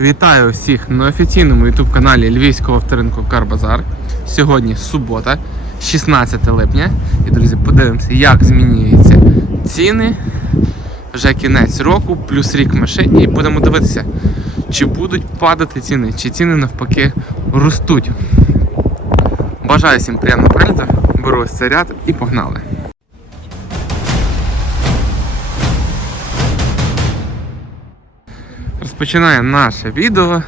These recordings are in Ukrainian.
Вітаю всіх на офіційному youtube каналі Львівського авторинку Карбазар. Сьогодні субота, 16 липня. І, друзі, подивимося, як змінюються ціни. Вже кінець року, плюс рік машині, і будемо дивитися, чи будуть падати ціни, чи ціни навпаки ростуть. Бажаю всім приємного перегляду, беру ось цей ряд і погнали. Розпочинає наше відео.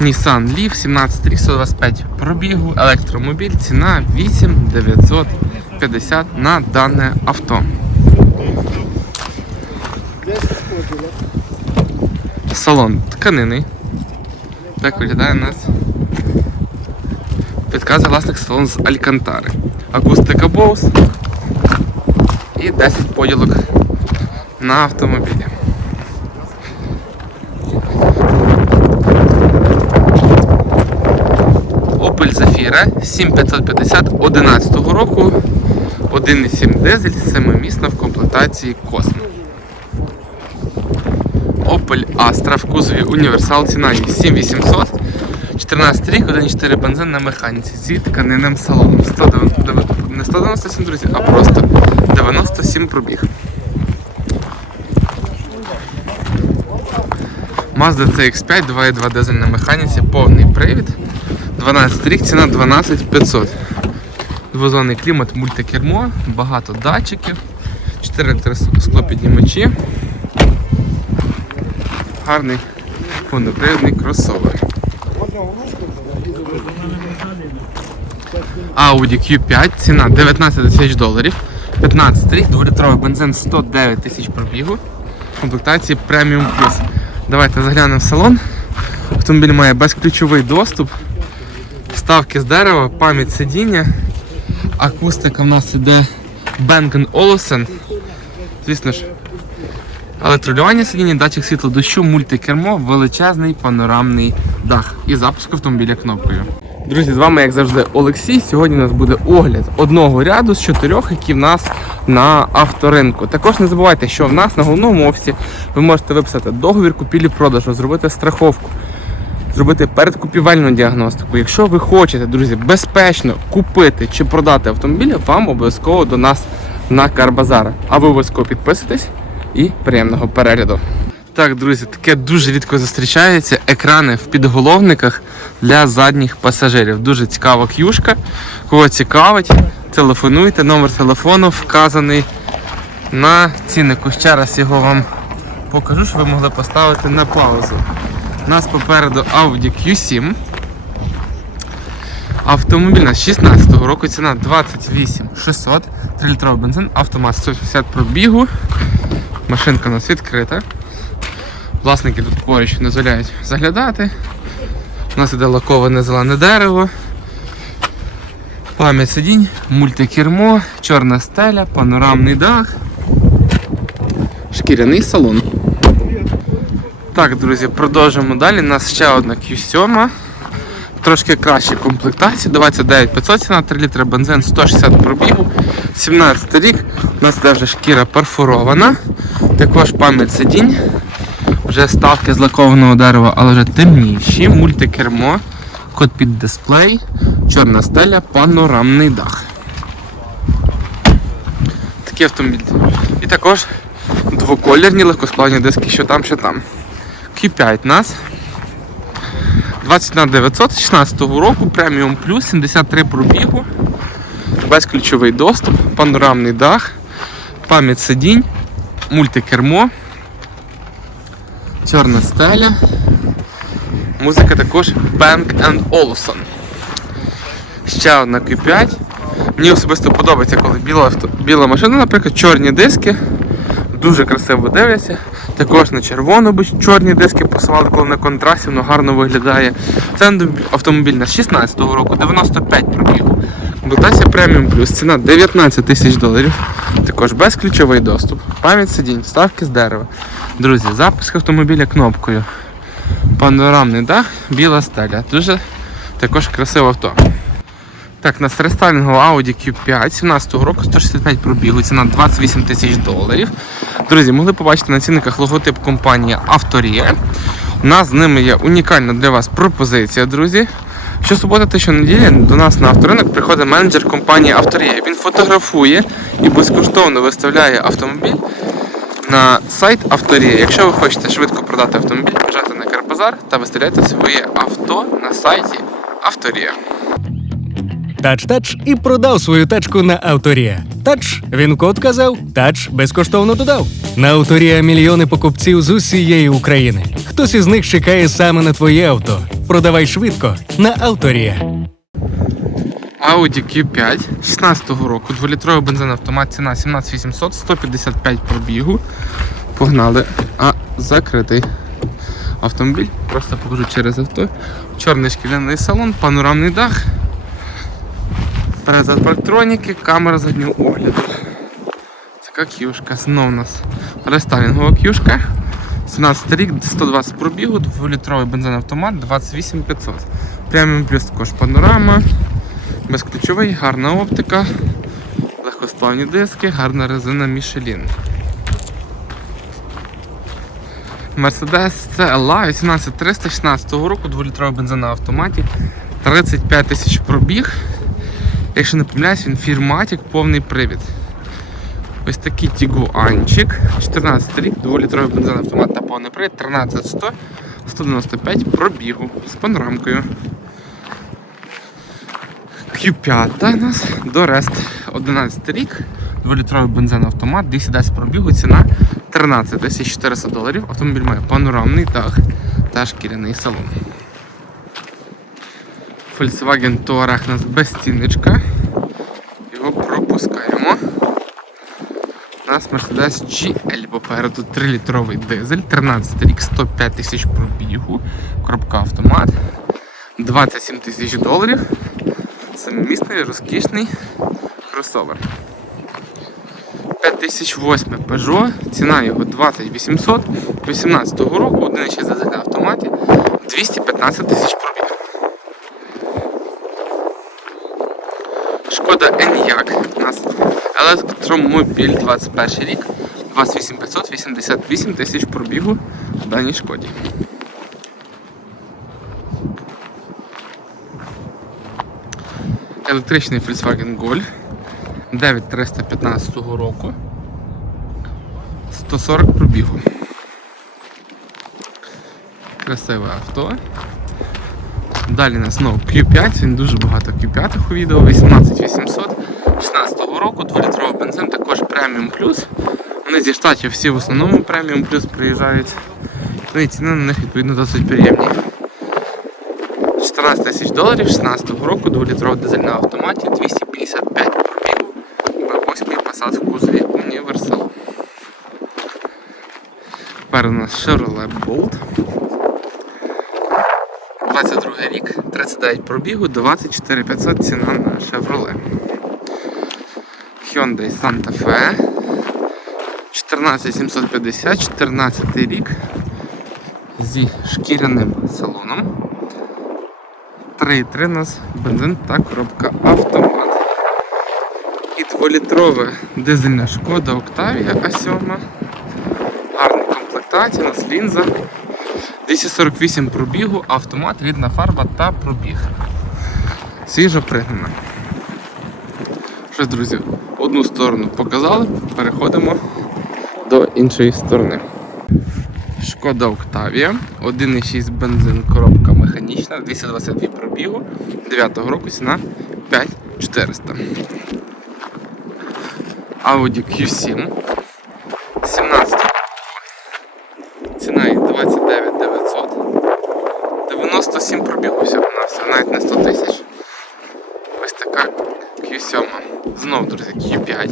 Nissan Leaf 17 125 пробігу, електромобіль, ціна 8950 на дане авто. Салон тканини. Так виглядає нас. Підказує власник салон з Алькантари. Акустика Bose і 10 поділок на автомобілі. Zafira 7550 11 року. 1,7 дизель, 7-місна в комплектації Cosmo. Opel Astra в кузові універсал ціна 7800. 14 рік, 1,4 бензин на механіці зі тканинним салоном. 190, не 197, друзі, а просто 97 пробіг. Mazda CX5 2.2 дизель на механіці, повний привід. 12 рік, ціна 12500. Двозонний клімат, мультикермо, багато датчиків, 4 склопіднімачі. Гарний повнопривідний кросовер. Audi Q5, ціна 19 тисяч доларів. 15 рік, 2-літровий бензин 109 тисяч пробігу. Комплектації Premium Plus. Давайте заглянемо в салон. Автомобіль має безключовий доступ, вставки з дерева, пам'ять сидіння. Акустика в нас іде Bang Olufsen. Звісно ж, електролювання сидіння, датчик світло дощу, мультикермо, величезний панорамний дах і запуск автомобіля кнопкою. Друзі, з вами, як завжди, Олексій. Сьогодні у нас буде огляд одного ряду з чотирьох, які в нас на авторинку. Також не забувайте, що в нас на головному офісі ви можете виписати договір купівлі-продажу, зробити страховку зробити передкупівельну діагностику. Якщо ви хочете, друзі, безпечно купити чи продати автомобіль, вам обов'язково до нас на Карбазар. А ви обов'язково підписуйтесь і приємного перегляду. Так, друзі, таке дуже рідко зустрічається. Екрани в підголовниках для задніх пасажирів. Дуже цікава к'юшка. Кого цікавить, телефонуйте. Номер телефону вказаний на ціннику. Ще раз його вам покажу, щоб ви могли поставити на паузу. У нас попереду Audi Q7. Автомобіль у нас 16-го року, ціна 28 600, 3-літровий бензин, автомат 160 пробігу. Машинка у нас відкрита. Власники тут поруч не дозволяють заглядати. У нас іде лаковане зелене дерево. Пам'ять сидінь, мультикермо, чорна стеля, панорамний дах, шкіряний салон. Так, друзі, продовжуємо далі. У нас ще одна Q7. Трошки кращі комплектації. 29500 ціна, 3 літри бензин, 160 пробігу. 17 рік. У нас теж шкіра перфорована. Також пам'ять сидінь. Вже ставки з лакованого дерева, але вже темніші. Мультикермо, код під дисплей, чорна стеля, панорамний дах. Такий автомобіль. І також двоколірні легкосплавні диски, що там, що там. Q5 нас. 21 900 16 року, преміум плюс, 73 пробігу, безключовий доступ, панорамний дах, пам'ять сидінь, мультикермо, чорна стеля. Музика також Bang Olufsen. Ще одна Q5. Мені особисто подобається, коли біла, біла машина, наприклад, чорні диски. Дуже красиво дивляться. Також на червону би чорні диски посилали, коли на контрасті воно гарно виглядає. Це автомобіль на 16-го року, 95 пробігу. Комплектація преміум плюс, ціна 19 тисяч доларів. Також безключовий доступ, пам'ять сидінь, вставки з дерева. Друзі, запуск автомобіля кнопкою. Панорамний дах, біла стеля. Дуже також красиве авто. Так, на рестайлінгова Audi Q5 17 року 165 пробігу, ціна 28 тисяч доларів. Друзі, могли побачити на цінниках логотип компанії Авторія. У нас з ними є унікальна для вас пропозиція, друзі. Щосуботи та щонеділі до нас на авторинок приходить менеджер компанії Авторія. Він фотографує і безкоштовно виставляє автомобіль на сайт Авторія. Якщо ви хочете швидко продати автомобіль, приїжджайте на Карбазар та виставляйте своє авто на сайті Авторія. Тач-тач і продав свою тачку на Авторія. Тач, він код казав, тач безкоштовно додав. На Авторія мільйони покупців з усієї України. Хтось із них чекає саме на твоє авто. Продавай швидко на Авторія. Audi Q5 16-го року, 2-літровий бензин автомат, ціна 17800, 155 пробігу. Погнали. А закритий автомобіль. Просто покажу через авто. Чорний шкіряний салон, панорамний дах. Перезад парктроніки, камера заднього огляду. Така кюшка. Знову у нас рестайлінгова кюшка. 17 рік, 120 пробігу, 2-літровий бензин автомат, 28500. Преміум плюс також панорама. Безключовий, гарна оптика, легкосплавні диски, гарна резина Michelin. Mercedes CLA 18316 року, 2-літровий бензин на автоматі, 35 тисяч пробіг. Якщо не помиляюсь, він фірматік, повний привід. Ось такий Тігуанчик, 14 рік, 2-літровий бензин автомат та повний привід, 13100, 195 пробігу з панорамкою. Q5 у нас до Рест 11 рік, 2-літровий бензин автомат, 210 пробігу, ціна 13 400 доларів. Автомобіль має панорамний дах та шкіряний салон. Volkswagen Touareg у нас без цінничка. Його пропускаємо. У нас Mercedes GL попереду 3-літровий дизель, 13 рік, 105 тисяч пробігу, коробка автомат, 27 тисяч доларів. Семимісний, розкішний кросовер. 5008 Peugeot, ціна його 20800, 18 року, 1,6 дизель на автоматі, 215 тисяч пробіг. Шкода Enyaq у нас електромобіль 21 рік, 28500, 88 тисяч пробігу в даній шкоді. Електричний Volkswagen Golf 9315 року. 140 пробігу. Красиве авто. Далі у нас знову Q5, він дуже багато Q5 у відео, 18800 16 року, 2-літровий бензин, також преміум плюс. Вони зі штатів всі в основному преміум плюс приїжджають. Ну і ціни на них відповідно досить приємні. 14 тисяч доларів 16 року, 2-літровий дизель на автоматі, 255 пробігу, B8 Passat в кузові універсал. Тепер у нас Chevrolet Bolt. 22 рік, 39 пробігу, 24 500 ціна на Chevrolet. Hyundai Santa Fe. 14750, 14 рік зі шкіряним салоном. 3,3 у нас бензин та коробка автомат. І 2-літрове дизельна шкода Octavia А7. Гарна комплектація, у нас лінза. 248 пробігу, автомат, рідна фарба та пробіг. Свіжо пригнана. Що друзі, одну сторону показали, переходимо до іншої сторони. Шкода Октавія, 1,6 бензин, коробка механічна, 222 пробігу, 9 року ціна 5400. Audi Q7, 17 року. Ціна їх 29 900. 97 пробігу всього на все, навіть не 100 тисяч. Ось така Q7. Знову, друзі, Q5.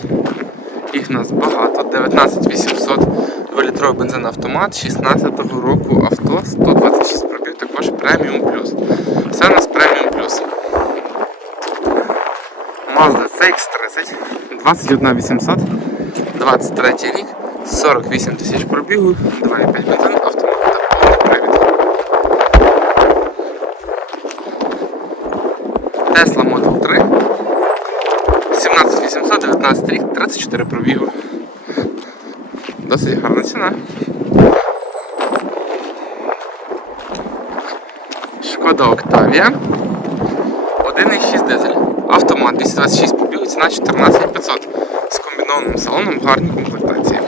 Їх в нас багато, 19 800 2-літровий бензин автомат 16 року авто, 126 пробіг, також преміум плюс. Все у нас преміум плюс. Mazda CX-30, 21 800, 23 рік, 48 тисяч пробігу, 2,5 бензин, автомат та повний привід. Tesla Model 3, 17 800, 19 рік, 34 пробігу. Досить гарна ціна. Шкода Октавія. 1,6 дизель. Автомат 226 побігу, ціна 14500 з комбінованим салоном в гарній комплектації.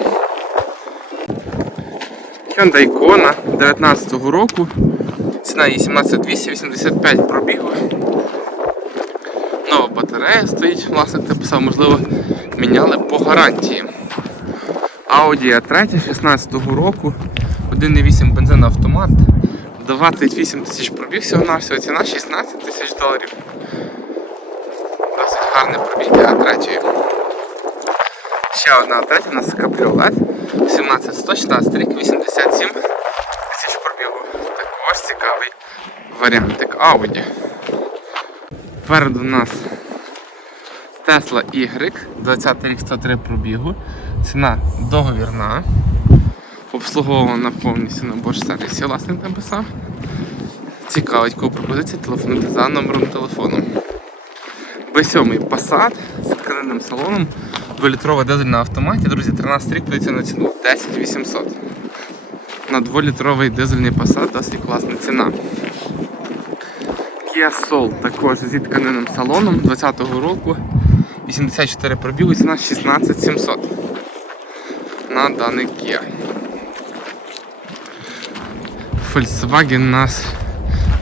Hyundai Kona 19-го року. Ціна її 17285 пробігу. Нова батарея стоїть, власник написав, можливо, міняли по гарантії. Audi A3 16-го року, 1,8 бензин автомат, 28 тисяч пробіг всього на всього, ціна 16 тисяч доларів. Досить гарний пробіг для А3. Ще одна А3 у нас кабріолет 17100, 16 рік, 87 тисяч пробігу. Також цікавий варіантик Audi. Попереду у нас Tesla Y, 20 рік 103 пробігу. Ціна договірна. Обслуговувана повністю на Bosch сервісі, власник написав. Цікавить кого пропозиції, телефонуйте за номером телефону. B7 Passat з тканинним салоном, 2-літрова дизель на автоматі, друзі, 13 рік подається на ціну 10 800. На 2-літровий дизельний Passat досить класна ціна. Kia Soul також зі тканинним салоном 20-го року. 84 пробігу, ціна 16 700 на даний Kia. Volkswagen нас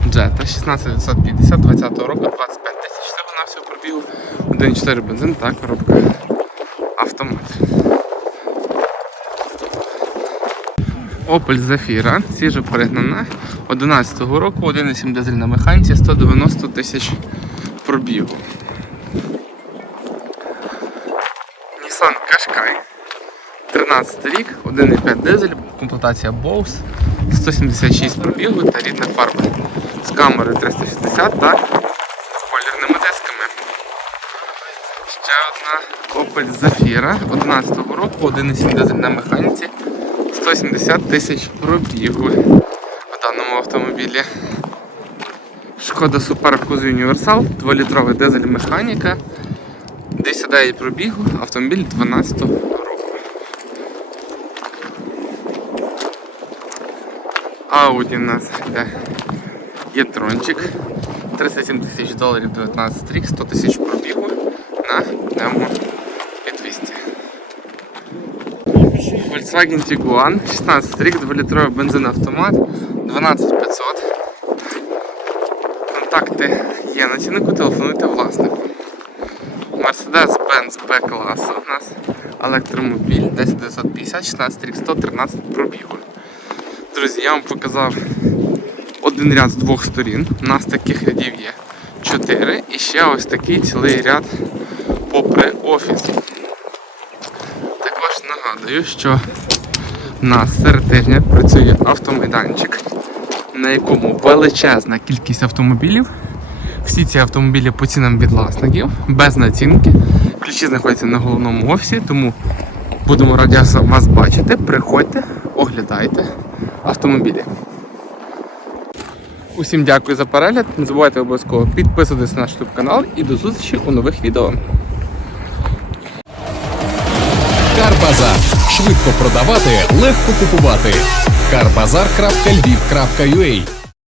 Jetta 16950 20 року, 25 тисяч всього на всього пробігу, 1.4 бензин та коробка автомат. Opel Zafira, свіжо перегнана, 11 року, 1.7 дизель на механіці, 190 тисяч пробігу. Qashqai, 13 рік, 1.5 дизель, комплектація Bose, 176 пробігу та рідна фарба з камери 360 та колірними дисками. Ще одна Opel Zafira 11 року, 1.7 дизель на механіці, 170 тисяч пробігу в даному автомобілі. Шкода Superb Cruze Universal, 2-літровий дизель механіка, 209 пробігу, автомобіль 12 року. Audi у нас є трончик. 37 тисяч доларів 19 рік, 100 тисяч пробігу на пневмо підвісті. Volkswagen Tiguan, 16 рік, 2-літровий бензин автомат, 12500. Контакти є на ціннику, телефонуйте власнику. Mercedes-Benz B-класу у нас електромобіль 10950, 16 рік, 113 пробігу. Друзі, я вам показав один ряд з двох сторін. У нас таких рядів є 4 і ще ось такий цілий ряд попри офіс. Також нагадую, що у нас серед тижня працює автомайданчик, на якому величезна кількість автомобілів. Всі ці автомобілі по цінам від власників, без націнки. Ключі знаходяться на головному офісі, тому будемо раді вас бачити. Приходьте, оглядайте автомобілі. Усім дякую за перегляд. Не забувайте обов'язково підписуватися на наш YouTube канал і до зустрічі у нових відео. Карбазар. Швидко продавати, легко купувати. Карбазар.львів.ua